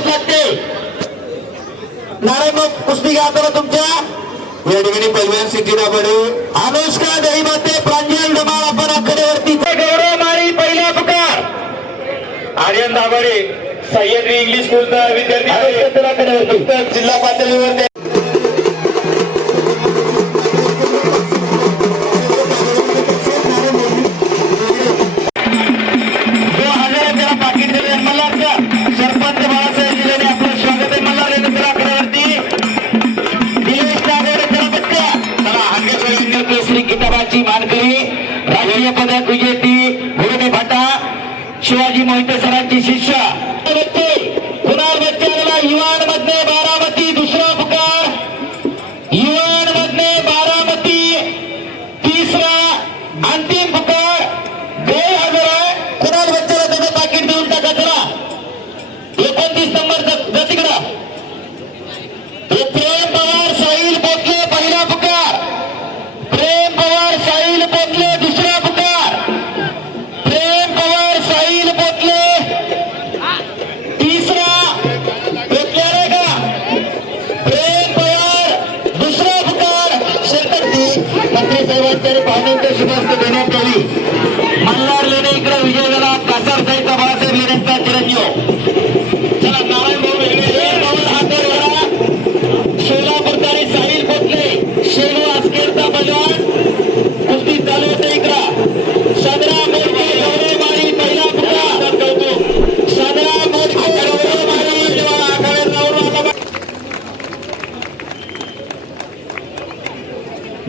लढत लागते. नारायण मग कुस्ती घ्या आता तुमच्या या ठिकाणी पहिलवान सिटी दाबडे अनुष्का दहीमध्ये प्रांजल धमाल आपण आकडेवरती गौरव माळी पहिला पुकार आर्यन दाभाडे सह्याद्री इंग्लिश स्कूलचा विद्यार्थी जिल्हा पातळीवर राष्ट्रीय पदक विजेती गुरुदेव भट्टा शिवाजी मोहिते सरांची शिष्य कुणाल बच्चाला युवान मधने बारामती दुसरा पुकार युवान मधने बारामती तिसरा अंतिम पुकार 2000 कुणाल बच्चाला त्याचं पाकिट देऊन टाका चला 29 नंबर तिकडा प्रेम पवार साहिल पोटले पहिला पुकार प्रेम पवार साहिल पोटले दुसरा पुकार प्रेम पवार साहिल पोटले तिसरा पोटले रे का प्रेम पवार दुसरा पुकार मंत्री साहेबांच्या पाहुण्यांच्या शुभास्ते देण्यात आली. मल्हार लेणे इकडे विजय झाला. कासार साहेबचा बाळासाहेब लेण्यांचा चिरंजीव चला नारायण भाऊ वेगळे हातर वळा सोलापूरचा साहिल पोटले शेलू आस्केरचा बलवान कुस्ती चालू होते इकडा सदरा मोडके गौरव माळी पहिला पुकार सदरा मोडके गौरव माळी जेव्हा आखाड्यात जाऊन आला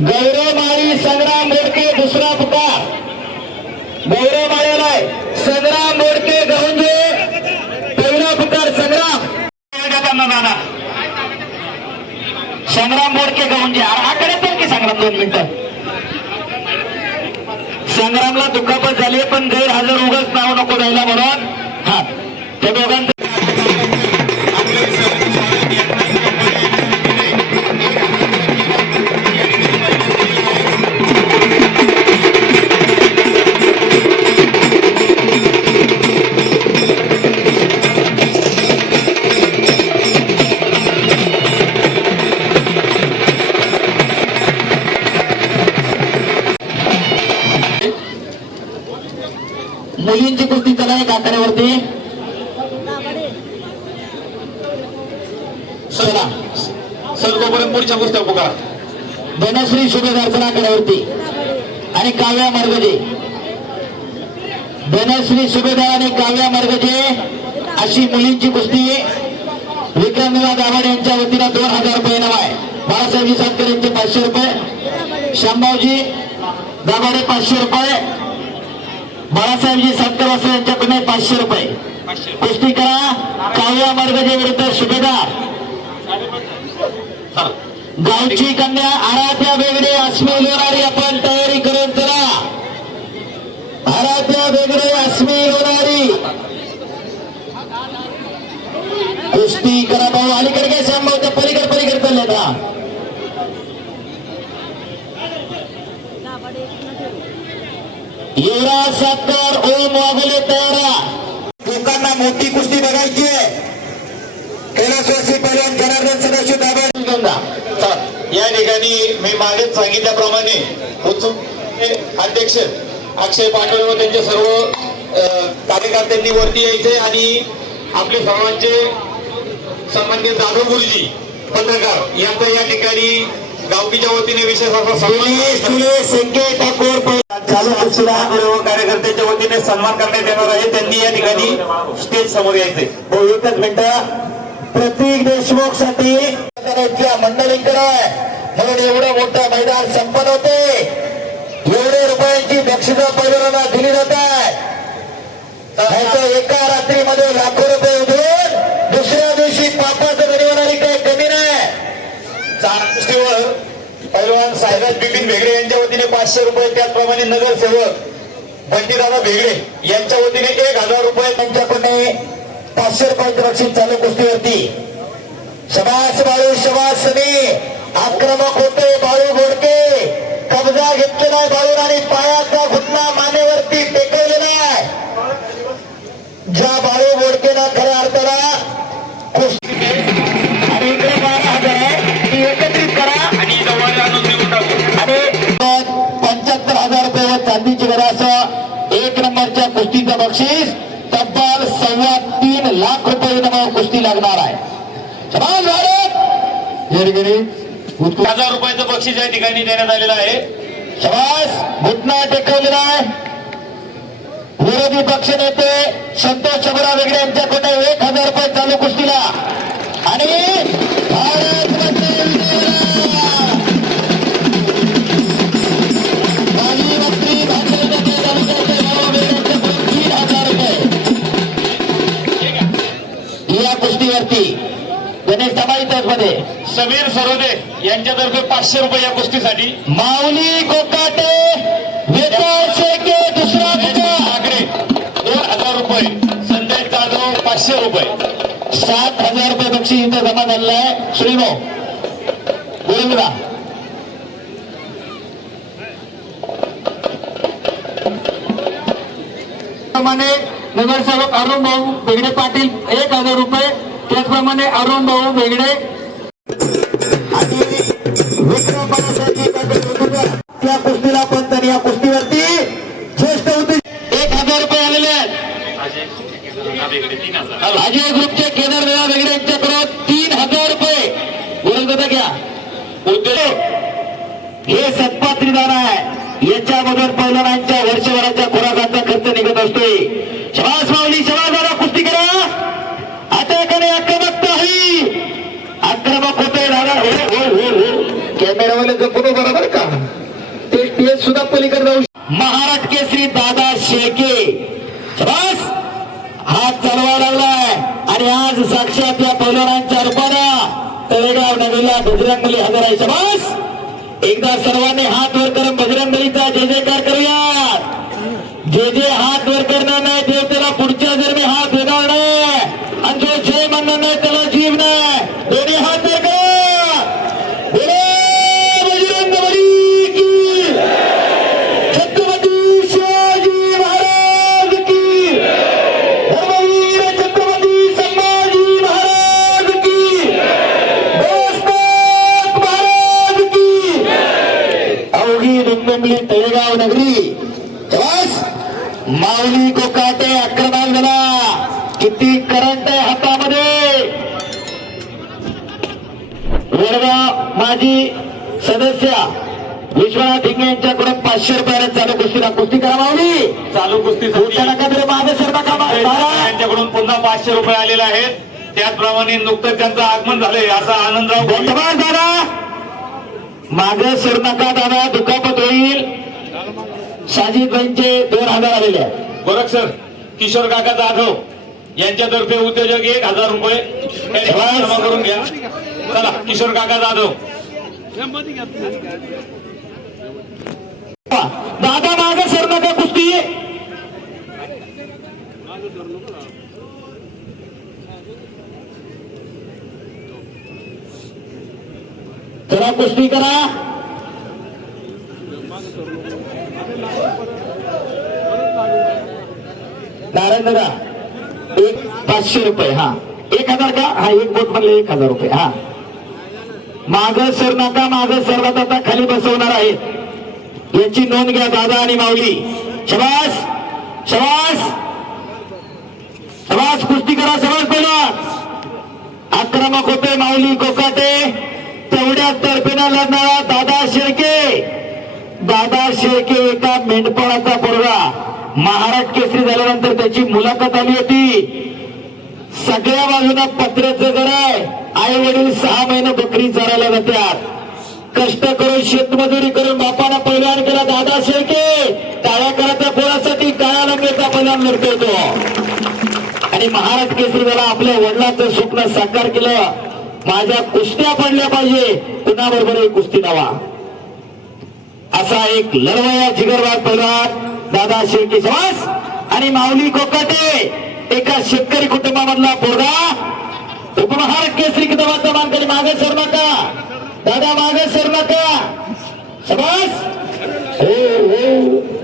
गौरव माळी संग्राम मोडके दुसरा पुकार गौरव माळीला संग्राम मोडके गहुंजे पहिला पुकार संग्राम संग्राम मोडके गहुंजे आकडे तर की संग्राम 2 मिनिटं संग्रामला दुखापत झाली पण गैरहजर उगाच नाव नको द्यायला म्हणून हा त्या दोघांचं मुलींची कुस्ती चला एक आकड्यावरती चला सर्वपर्यंत पुढच्या कुस्त्या पुकार धनश्री सुभेदारच्या आकड्यावरती आणि काव्या मर्गजे धनश्री सुभेदार आणि काव्या मर्गजे अशी मुलींची कुस्ती विक्रमविवा दाभाडे यांच्या वतीला 2000 रुपये नाव आहे. बाळासाहेबजी सातकर यांचे 500 रुपये शामभाऊजी दाभाडे 500 रुपये बाळासाहेबजी सातकर यांच्याकडे 500 रुपये कुस्ती करा. काव्या मर्गजे विरुद्ध सुभेदार गावची कन्या आराध्या बेगडे अस्मी लोणारी आपण तयारी करून चला. आराध्या बेगडे अस्मी लोणारी कुस्ती करा भाऊ अलीकडे काय सांभाळता पलीकडे चालले का युवराज सातकर ओम वाघोले तयारा लोकांना मोठी कुस्ती बघायची आहे. कैलासवासी पहिलवान जनार्दन सदाशिव दाभाडे या ठिकाणी मी मागेच सांगितल्याप्रमाणे उत्सुक अध्यक्ष अक्षय पांडवे व त्यांचे सर्व कार्यकर्त्यांनी वरती यायचे आणि आपले सर्वांचे सन्माननीय जाधव गुरुजी पत्रकार यांचा या ठिकाणी गावकीच्या वतीने विशेष असा कार्यकर्त्यांच्या वतीने सन्मान करण्यात येणार आहे. त्यांनी या ठिकाणी स्टेज समोर यायचे. एकच मिनिट प्रतीक देशमुख साठी मंडळींकडे म्हणून एवढं मोठं मैदान संपन्न होते. एवढे रुपयांची बक्षिसं पैलवानांना दिली जात आहे. एका रात्रीमध्ये लाखो रुपये उधळून दुसऱ्या दिवशी पापाचं गडी होणारी काही कमी नाही. गोष्टीवर पैलवान साहेब बिपिन भेगडे यांच्या वतीने 500 रुपये त्याचप्रमाणे नगरसेवक बंटीदादा भेगडे यांच्या वतीने 1000 रुपये त्यांच्याकडे 500 रुपयाचं बक्षीस चालू कुस्तीवरती. शबास बाळू शबास सनी आक्रमक होते बाळू घोडके. कब्जा घेतलेला बाळू आणि पायाचा घुटना मानेवरती टेकवलेला आहे. ज्या बाळू घोडकेला खऱ्या अर्थाला बक्षीस तब्बल 3.25 लाख रुपये इनामावर कुस्ती लागणार आहे. शाबास भारत. येरगिरी 1000 रुपयाचं बक्षीस या ठिकाणी देण्यात आलेलं आहे. शाबास घुटना टेकवलेला आहे. विरोधी पक्ष नेते संतोष शबरा वेगळे यांच्याकडे 1000 रुपये चालू कुस्तीला आणि भारत माते माजी मंत्री भाजपचे तालुक्याचे भाऊ वेगळ्यांच्याकडून 3000 रुपये या कुस्तीवरती. गणेश समाज मध्ये समीर सरोदे यांच्यातर्फे 500 रुपये या कुस्तीसाठी. माऊली कोकाटे वेताळ शेळके दुसरा आकडे 2000 रुपये. संजय जाधव 500 रुपये. 7,000 रुपये बक्षीस इथं जमा झालेलं आहे. श्रीनो बोला प्रमाणे नगरसेवक अरुण भाऊ वेगडे पाटील 1000 रुपये. त्याचप्रमाणे अरुण भाऊ वेगडे आणि विक्रम बाळासाहेब त्या कुस्तीला पंच आणि या कुस्तीवरती ज्येष्ठ होते 1000 रुपये आलेले आहेत. अजय ग्रुपचे केदार वेळा वेगळे यांच्याकडून 3000 रुपये बोलत घ्या. हे सत्पात्री दान आहे. याच्यामधून पैलवानांच्या वर्षभराच्या खुराकाचा खर्च निघत असतोय. शबास माऊली शबास दादा कुस्ती करा. आता एखादी आक्रमकता आहे. आक्रमक होतोय दादा. कॅमेरावाले जपून बरोबर का ते सुद्धा पलीकडे जाऊ. महाराष्ट्र केसरी दादा शेळके शबास हात चालवा लागलाय आणि आज साक्षात या पैलवानांच्या रूपानं तळेगाव नगरीला बजरंगबली हजर आहे. शबास एकदा सर्वांनी हात वर करून बजरंगबलीचा जय जयकार करूया. जे हात वर करणार नाही देव त्याला पुढच्या जन्मी हात देणार नाही आणि जो जय म्हणणार नाही त्याला जीव नाही. दोन्ही हात वर करा. बोला बजरंगबली की छत्रपती शिवाजी महाराज की धर्मवीर छत्रपती संभाजी महाराज की दोस्ताक महाराज की. अवघी दुमदुमली तळेगाव नगरी बस माऊली कोकाटे आक्रमण झाला. किती करंट आहे हातामध्ये. वडगाव माजी सदस्य विश्वनाथ हिंगे यांच्याकडून 500 रुपयाला चालू कुस्तीला कुस्ती करा. माऊली चालू कुस्तीसाठी माझं सर्व काम यांच्याकडून पुन्हा 500 रुपये आलेले आहेत. त्याचप्रमाणे नुकतंच त्यांचं आगमन झालंय असा आनंदराव धन्यवाद दादा. मागे सर नका दादा दुखापत होईल. साजिद भाईंचे 2000 आलेले आहेत. गोरख सर किशोर काका जाधव यांच्यातर्फे उद्योजक 1000 रुपये जमा करून घ्या. चला किशोर काका जाधव. दादा मागे सर नका कुस्ती. चला कुस्ती करा. नारायण दादा 500 रुपये. हा 1000 का. हा एक बोट म्हणले 1000 रुपये. हा माग सर नका. माग सर्वात आता खाली बसवणार आहेत याची नोंद घ्या दादा आणि माऊली. शबास शबास शबास कुस्ती करा. शबास बोला. आक्रमक होते माऊली कोकाटे. तेवढ्या तर्फेनं लढणारा दादा शेळके. दादा शेळके एका मेंढपाळाचा पोरगा. महाराष्ट्र केसरी झाल्यानंतर त्याची मुलाखत आली होती. सगळ्या बाजूला पत्र्याचं घर आहे. आई वडील 6 महिने बकरी चारायला जातात. कष्ट करून शेतमजुरी करून बापाला पहिल्यान केला दादा शेळके. काळ्या कराच्या पोरासाठी काळ्या रंगाचा पहिल्यान लढतो तो आणि महाराष्ट्र केसरी झाला. आपल्या वडिलांचं स्वप्न साकार केलं. माझ्या कुस्त्या पडल्या पाहिजे कुणाबरोबर कुस्ती लावा असा एक लढवया जिगरबाज पहिलवान दादा शेळके. शबास आणि माऊली कोकाटे एका शेतकरी कुटुंबामधला पोरगा. उपमहाराष्ट्र केसरी किताबाचा मानकरी. मागे सर नका दादा. मागे सर नका. शबास. हो हो